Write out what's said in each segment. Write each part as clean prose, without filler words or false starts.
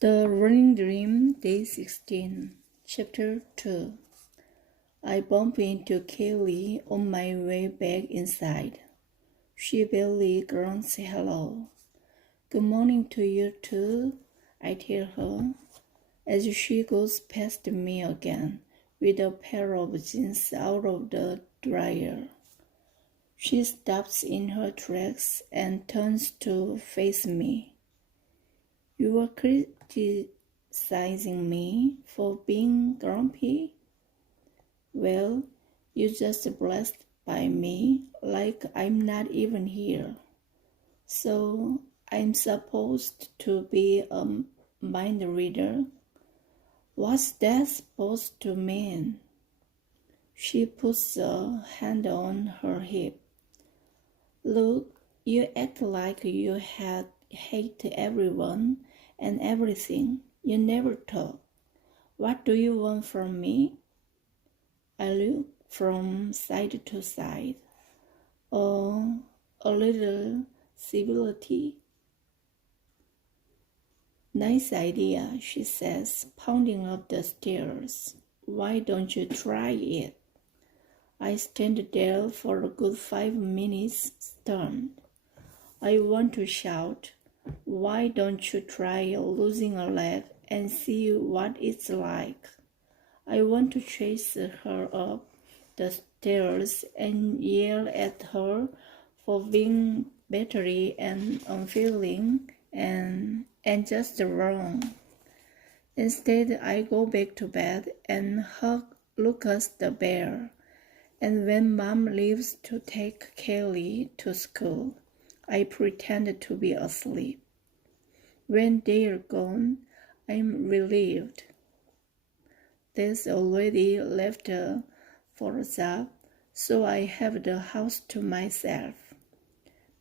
The Running Dream, Day 16, Chapter 2. I bump into Kaylee on my way back inside. She barely grunts hello. Good morning to you too, I tell her, as she goes past me again with a pair of jeans out of the dryer. She stops in her tracks and turns to face me. You are criticizing me for being grumpy? Well, you just blessed by me like I'm not even here. So I'm supposed to be a mind reader? What's that supposed to mean? She puts a hand on her hip. Look, you act like you hate everyone and everything. You never talk. What do you want from me? I look from side to side. Oh, a little civility. Nice idea, she says, pounding up the stairs. Why don't you try it? I stand there for a good 5 minutes, stunned. I want to shout, why don't you try losing a leg and see what it's like? I want to chase her up the stairs and yell at her for being battery and unfeeling and just wrong. Instead, I go back to bed and hug Lucas the bear. And when Mom leaves to take Kaylee to school, I pretend to be asleep. When they're gone, I'm relieved. There's already left for a job, so I have the house to myself.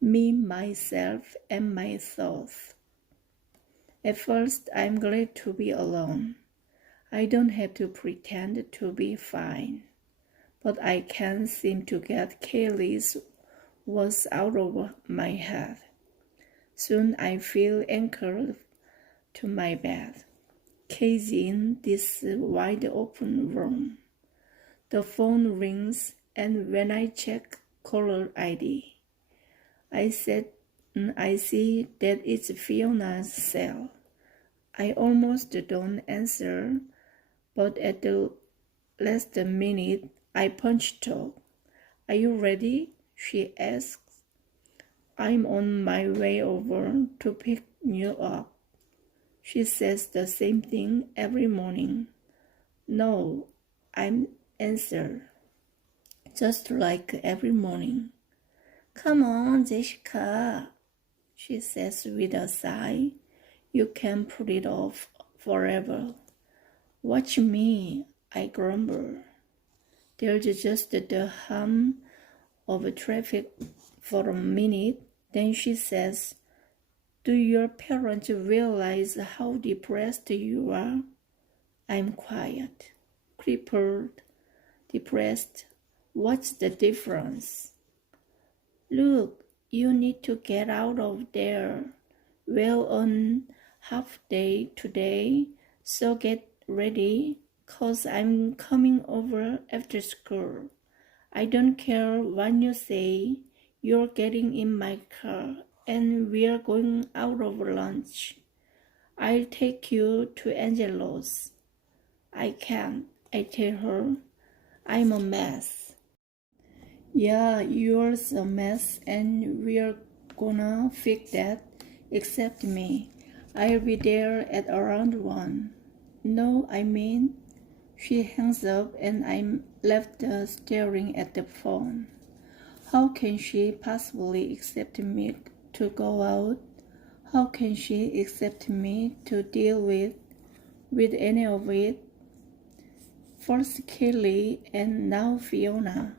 Me, myself, and my thoughts. At first, I'm glad to be alone. I don't have to pretend to be fine. But I can't seem to get Kaylee's words out of my head. Soon I feel anchored to my bed, caged in this wide-open room. The phone rings, and when I check caller ID, I see that it's Fiona's cell. I almost don't answer, but at the last minute, I punch talk. Are you ready? She asks. I'm on my way over to pick you up. She says the same thing every morning. No, I'm answer. Just like every morning. Come on, Jessica, she says with a sigh. You can put it off forever. Watch me, I grumble. There's just the hum of traffic for a minute. Then she says, do your parents realize how depressed you are? I'm quiet, crippled, depressed. What's the difference? Look, you need to get out of there. We're on half day today, so get ready. 'Cause I'm coming over after school. I don't care what you say. You're getting in my car and we're going out over lunch. I'll take you to Angelo's. I can't, I tell her. I'm a mess. Yeah, you're a mess and we're gonna fix that. Except me. I'll be there at around 1. No, I mean... She hangs up and I'm left staring at the phone. How can she possibly accept me to go out? How can she accept me to deal with any of it? First Kaylee and now Fiona.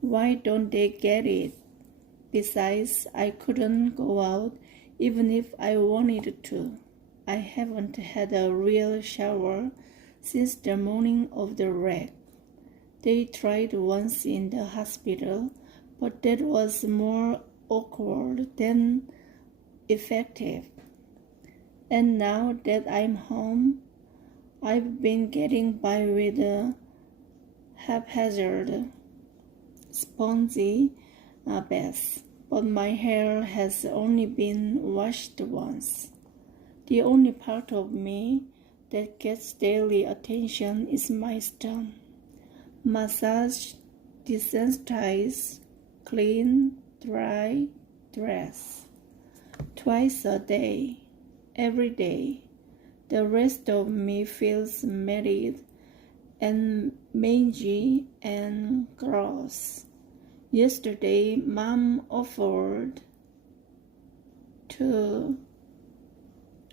Why don't they get it? Besides, I couldn't go out even if I wanted to. I haven't had a real shower since the morning of the wreck. They tried once in the hospital, but that was more awkward than effective. And now that I'm home, I've been getting by with a haphazard, spongy bath, but my hair has only been washed once. The only part of me that gets daily attention is my stomach. Massage, desensitize, clean, dry, dress. Twice a day, every day. The rest of me feels matted and mangy and gross. Yesterday, Mom offered to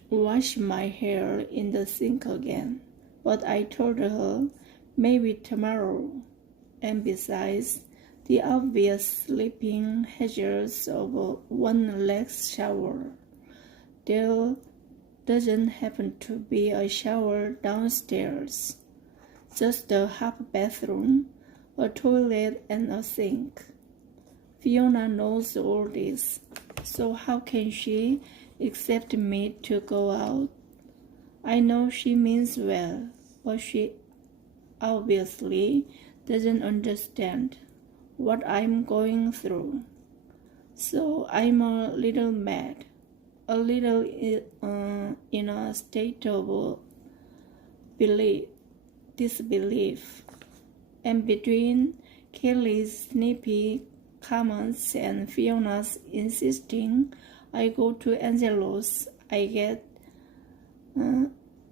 wash my hair in the sink again, but I told her maybe tomorrow. And besides, the obvious sleeping hazards of a one-leg shower. There doesn't happen to be a shower downstairs, just a half bathroom, a toilet, and a sink. Fiona knows all this, so how can she expect me to go out? I know she means well, but she obviously doesn't understand what I'm going through. So I'm a little mad, a little in a state of disbelief. And between Kelly's snippy comments and Fiona's insisting I go to Angelo's, I get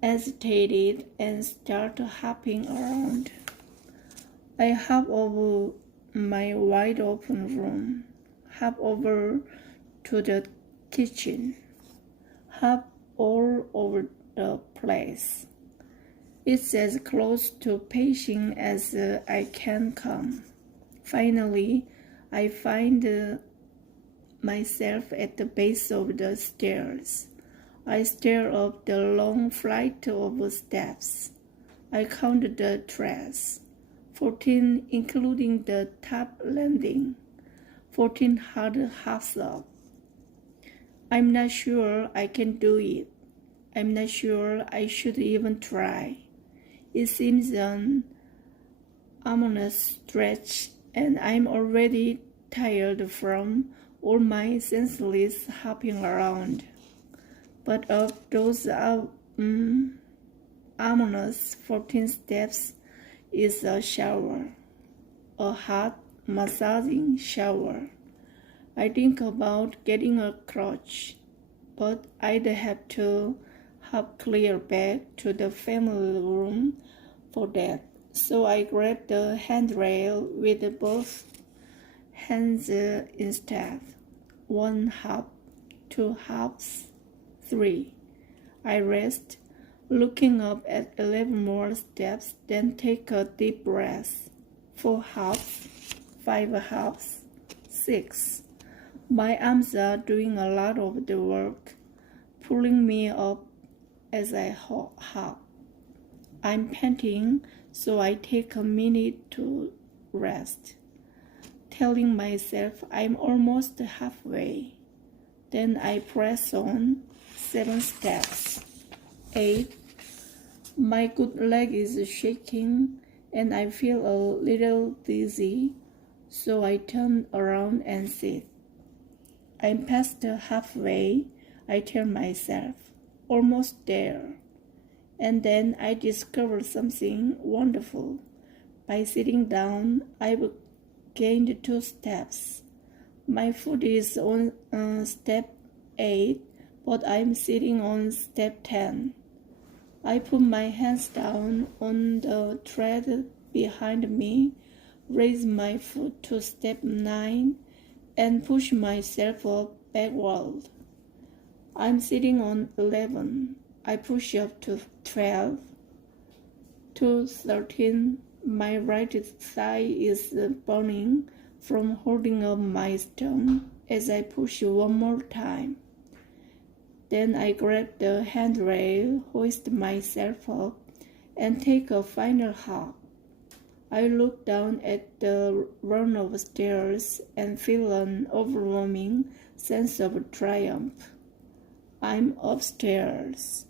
agitated and start hopping around. I hop over my wide open room, hop over to the kitchen, hop all over the place. It's as close to pacing as I can come. Finally, I find myself at the base of the stairs. I stare up the long flight of steps. I count the treads, 14 including the top landing, 14 hard hops up. I'm not sure I can do it. I'm not sure I should even try. It seems an ominous stretch, and I'm already tired from all my senseless hopping around. But of those ominous 14 steps is a shower, a hot, massaging shower. I think about getting a crutch, but I'd have to hop clear back to the family room for that. So I grabbed the handrail with both hands instead. 1 hop, 2 hops, 3. I rest, looking up at 11 more steps, then take a deep breath. 4 hops, 5 hops, 6. My arms are doing a lot of the work, pulling me up as I hop. I'm panting, so I take a minute to rest, telling myself I'm almost halfway. Then I press on. 7 steps. 8. My good leg is shaking and I feel a little dizzy, so I turn around and sit. I'm past halfway, I tell myself, almost there. And then I discover something wonderful. By sitting down, I've gained 2 steps. My foot is on step 8, but I'm sitting on step 10. I put my hands down on the tread behind me, raise my foot to step 9, and push myself up backward. I'm sitting on 11. I push up to 12, to 13. My right thigh is burning from holding up my stomach as I push one more time. Then I grab the handrail, hoist myself up, and take a final hop. I look down at the run of stairs and feel an overwhelming sense of triumph. I'm upstairs.